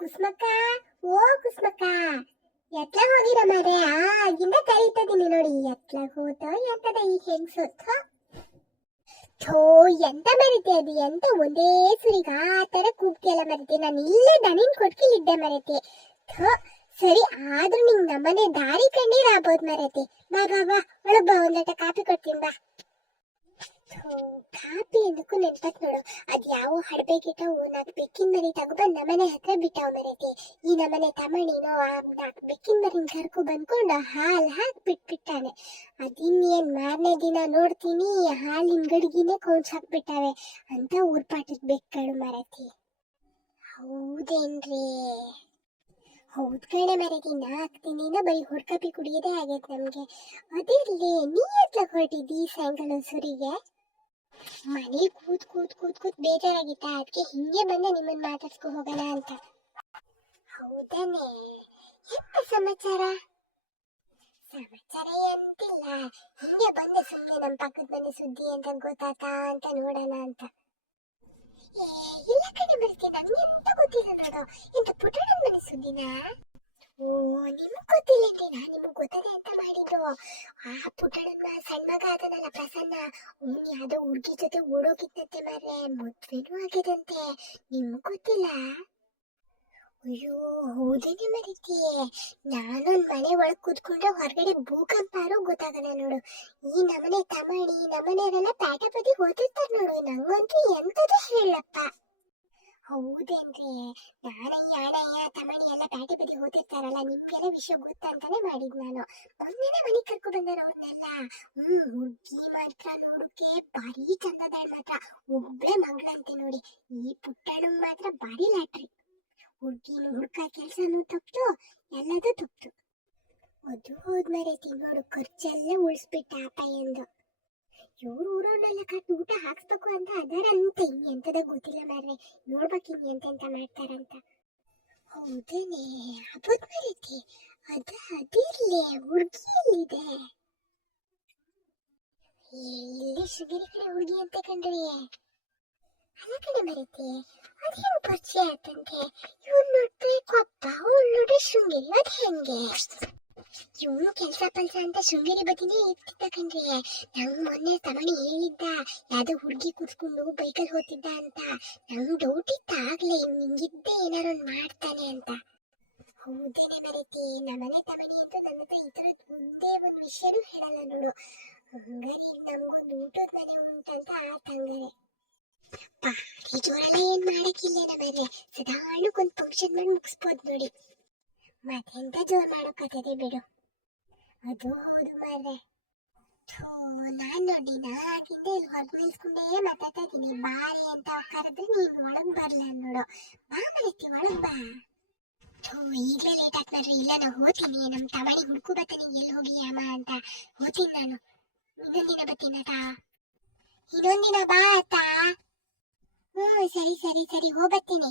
ಕುಸ್ಮಕ್ಕ, ಓ ಕುಸ್ಮಕ್ಕ, ಎತ್ಲಾಗ ಹೋಗಿರ ಮಾರೆ? ಆಗಿಂದ ಕರೀತದೀನಿ ನೋಡಿ, ಎತ್ಲಾಗ ಹೋತ ಎಂತದ ಈ ಹೆಂಗ್ಸು. ಥೋ, ಎಂತ ಮರಿತೆ ಅದು, ಎಂತ ಒಂದೇ ಸುರಿಗ ಆ ತರ ಕೂಗ್ತಿಯಲ್ಲ ಮರಿತೆ. ನಾನು ಇಲ್ಲೇ ದನಿನ್ ಕೊಟ್ಕಿಲಿದ್ದೆ ಮರಿತೆ. ಥೋ, ಸರಿ ಆದ್ರೂ ನಿಂಗ್ ನಮ್ಮನೆ ದಾರಿ ಕಣ್ಣೀರ್ ಆಗ್ಬೋದು ಮರೈತಿ. ಬಾ ಬಾ ಬಾ, ಒಳಗ್ ಬಾ, ಒಂದಟ ಕಾಪಿ ಕೊಡ್ತೀನಿ ಬಾ. ಕಾಪಿ ಎಂದಕ್ಕೂ ನೆನ್ಪತ್ ನೋಡು, ಅದ್ ಯಾವ ಹಡ್ಬೆ ಗಿಟ್ಟವು ನಾಲ್ಕು ಬೆಕ್ಕಿನ ಮರಿ ತಗೊಬಂದ್ ನಮ್ಮನೆ ಹತ್ರ ಬಿಟ್ಟಾವ್ ಮರೈತಿ. ಈ ನಮ್ಮನೆ ತಮಣಿನೋ ಆ ನಾಲ್ಕು ಬೆಕ್ಕಿನ ಮರಿನ ಕರ್ಕೊ ಬಂದ್ಕೊಂಡು ಹಾಲ್ ಹಾಕಿ ಬಿಟ್ಬಿಟ್ಟಾನೆ. ಅದಿನ್ನೇನ್ ಮಾರನೇ ದಿನ ನೋಡ್ತೀನಿ ಹಾಲಿನ ಗಡಿಗಿನೇ ಕೌಂಚ್ ಹಾಕ್ಬಿಟ್ಟಾವೆ ಅಂತ ಊರ್ಪಾಟದ ಬೆಕ್ಕಳು ಮರೈತಿ. ಹೌದೇನ್ರಿ? ಹೌದ್ ಕಣೆ ಮರೈತಿ, 4 ದಿನದಿಂದ ಬರೀ ಹೊಡ್ಕಾಪಿ ಕುಡಿಯೋದೇ ಆಗೈತೆ ನಮ್ಗೆ. ಅದಿರ್ಲಿ, ನೀ ಎತ್ಲ ಹೊರಟಿದ್ದಿ ಸಾಯಂಕಾಲ ಸುರಿಗೆ? ಮನೇಲಿ ಕೂತ್ ಕೂತ್ ಕೂತ್ ಕೂತ್ ಬೇಜಾರಾಗಿತ್ತ, ಅದಕ್ಕೆ ಹಿಂಗೆ ಬಂದೆ ನಿಮ್ಮನ್ನ ಮಾತಾಡ್ಸ್ಕೊ ಹೋಗೋಣ ಅಂತ. ಹೌದಾನೆ, ಎಂತ ಸಮಾಚಾರ? ಸಮಾಚಾರ ಎಂತಿಲ್ಲ, ಹಿಂಗೆ ಬಂದೆ ಸುಮ್ಮನೆ ನಮ್ಮ ಪಕ್ಕದ ಮನೆ ಸುದ್ದಿ ಅಂತ ಗೊತ್ತಾತಾ ಅಂತ ನೋಡೋಣ ಅಂತ. ಇಲ್ಲ ಕಡೆ ಬರ್ತೀನಿ, ನಂಗೆ ಎಂತ ಗೊತ್ತಿಲ್ಲ ನೋಡು. ಎಂತ ಪುಟಣನ ಮನೆ ಸುದ್ದಿನ? ಓ, ನಿಮಗ್ ಗೊತ್ತಿಲ್ಲೇನ್ರಿ? ನಾ ನಿಮಗ್ ಗೊತ್ತದೆ ಅಂತ ಮಾಡಿದ್ದು. ಆ ಪುಟಣನ ಸಣ್ಣ ಮಗ ಅದನಲ್ಲ ಪ್ರಸನ್ನ, ಯಾವ್ದೋ ಹುಡುಗಿ ಜೊತೆ ಓಡೋಗಿತ್ತಂತೆ ಮಾರ್ರೆ, ಮದ್ವೆನೂ ಆಗಿದಂತೆ. ನಿಮಗ್ ಗೊತ್ತಿಲ್ಲ? ಅಯ್ಯೋ ಹೌದೇನೆ ಮರಿತಿ, ನಾನೊಂದ್ ಮನೆ ಒಳಗ್ ಕೂತ್ಕೊಂಡ್ರೆ ಹೊರಗಡೆ ಭೂಕಂಪಾರು ಗೊತ್ತಾಗಲ್ಲ ನೋಡು. ಈ ನಮನೆ ತಮಣಿ ನಮನೆಯವರೆಲ್ಲ ಪ್ಯಾಟಪತಿ ಓದಿರ್ತಾರ ನೋಡು, ನಂಗಂತೂ ಎಂತದೂ ಹೇಳಪ್ಪ. ಹೌದೇನ್ರಿ? ನಾನಯ್ಯ ಅಣ್ಣಯ್ಯ ತಮಣಿ ಎಲ್ಲ ಪ್ಯಾಟೆ ಬದಿ ಓದಿರ್ತಾರಲ್ಲ, ನಿಮ್ಗೆಲ್ಲ ವಿಷಯ ಗೊತ್ತಂತಾನೆ ಮಾಡಿದ್ ನಾನು. ಮೊನ್ನೆನೆ ಮನೆಗ್ ಕರ್ಕೊ ಬಂದಾರ ಅವ್ರನ್ನೆಲ್ಲ. ಹುಡ್ಗಿ ಮಾತ್ರ ನೋಡಕ್ಕೆ ಭಾರಿ ಚಂದದಾಳ ಮಾತ್ರ, ಒಬ್ಳೆ ಮಗಳಂತೆ ನೋಡಿ. ಈ ಪುಟ್ಟಣ್ಣ ಮಾತ್ರ ಭಾರಿ ಲಾಟ್ರಿ. ಹುಡ್ಗಿನು ಹುಡ್ಕ ಕೆಲ್ಸನೂ ತಪ್ತು, ಎಲ್ಲದೂ ತಪ್ತು. ಅದು ಹೋದ್ಮರೈತಿ ನೋಡು, ಖರ್ಚೆಲ್ಲ ಉಳಿಸ್ಬಿಟ್ಟ ಅಪ್ಪಯ್ಯಂದು. ಇವ್ರು ಊರವ್ರನ್ನೆಲ್ಲ ಕಟ್ಟು ಊಟ ಹಾಕ್ಸ್ಬೇಕು ಅಂತ ಅದರಂತೆ, ಎಂತದ ಗೊತ್ತಿಲ್ಲ ಮಾರ್ರೆ. ನೋಡ್ಬೇಕಿನ್ ಎಂತೆಂತ ಮಾಡ್ತಾರಂತ. ಹೌದೇನೆ, ಹಬ್ಬದ ಮರೈತಿ. ಅದಿರ್ಲಿ, ಹುಡ್ಗಿ ಎಲ್ಲಿದೆ? ಇಲ್ಲಿ ಶಿಬಿರಿ ಕಡೆ ಹುಡ್ಗಿ ಅಂತ ಕಂಡ್ರಿ. ಅಲ್ಲ ಕಡೆ ಮರೈತಿ, ಅದ್ ಹೆಂಗ್ ಪರಿಚಯ ಆಯ್ತಂತೆ? ಇವ್ರು ನೋಡ್ರೆ ಕೊಪ್ಪ, ಅವಳು ನೋಡ್ರೆ ಶೃಂಗೇರಿ, ಅದ್ ಹೆಂಗೆ? ಇವನು ಕೆಲ್ಸ ಪಲ್ಸ ಅಂತ ಶೃಂಗೇರಿ ಬದಿನೇ ಇರ್ತಿದ್ದ ಕಣ್ರಿ. ನಂಗ್ ಮೊನ್ನೆ ತಮಣಿ ಹೇಳಿದ್ದ, ಯಾವ್ದೋ ಹುಡ್ಗಿ ಕೂತ್ಕೊಂಡು ಬೈಕಲ್ಲಿ ಹೋಗ್ತಿದ್ದ ಅಂತ. ನಂಗ್ ಡೌಟ್ ಇತ್ತ ಆಗ್ಲೇ, ಇವ್ ಹಿಂಗಿದ್ದೆ ಏನಾರು ಮಾಡ್ತಾನೆ ಅಂತ. ಹೌದೇನೆ ಮರೈತಿ, ನಮ್ಮನೆ ತಮಣಿ ಅಂತ ನನ್ನ ಹತ್ರ ಈ ತರದ್ ಒಂದೇ ಒಂದ್ ವಿಷಯನೂ ಹೇಳಲ್ಲ ನೋಡು. ಹಂಗಾರಿ ನಮ್ಗೊಂದು ಊಟದ ಮನೆ ಉಂಟಂತ ಆತಂಗಾರೆ. ಪಾರಿ ಜೋರೆಲ್ಲ ಏನ್ ಮಾಡಕ್ಕಿಲ್ಲೇನ ಮಾರ್ರೆ, ಸಾಧಾರಣಕ್ಕೊಂದ್ ಫಂಕ್ಷನ್ ಮಾಡಿ ಮುಗಿಸ್ಬೋದು ನೋಡಿ. ಮತ್ತೆಂತ ಜೋರ್ ಮಾಡೋಕತ್ತದೆ ಬಿಡು. ಅದು ಹೌದು ಮಾರ್ರೆ. ನಾನ್ ನೋಡಿ ಆಗಿಂದ ಇಲ್ಲಿ ಹೊರಗೆ ನಿಲ್ಸ್ಕೊಂಡೇ ಮಾತಾಡ್ತಾ ಇದೀನಿ. ಬಾರಿ ಅಂತ ಕರೆದ್ರೆ ನೀನ್ ಒಳಗ್ ಬರ್ಲ ನೋಡು. ಬಾ ಮರೈತಿ, ಒಳಗ್ ಬಾ. ಈಗ್ಲೇ ಲೇಟ್ ಆಗ್ತಾರ್ರಿ. ಇಲ್ಲ ನಾ ಹೋತೀನಿ, ನಮ್ ತಮಣಿ ಹುಡ್ಕು ಬತ್ತೀನಿ ಎಲ್ಲಿ ಹೋಗಿ ಅಮ್ಮ ಅಂತ. ಹೋತೀನಿ ನಾನು, ಇನ್ನೊಂದಿನ ಬತ್ತೀನಟ. ಇನ್ನೊಂದಿನ ಬಾ ಅತ್ತ. ಸರಿ ಸರಿ ಸರಿ, ಹೋಗ್ಬತ್ತೀನಿ.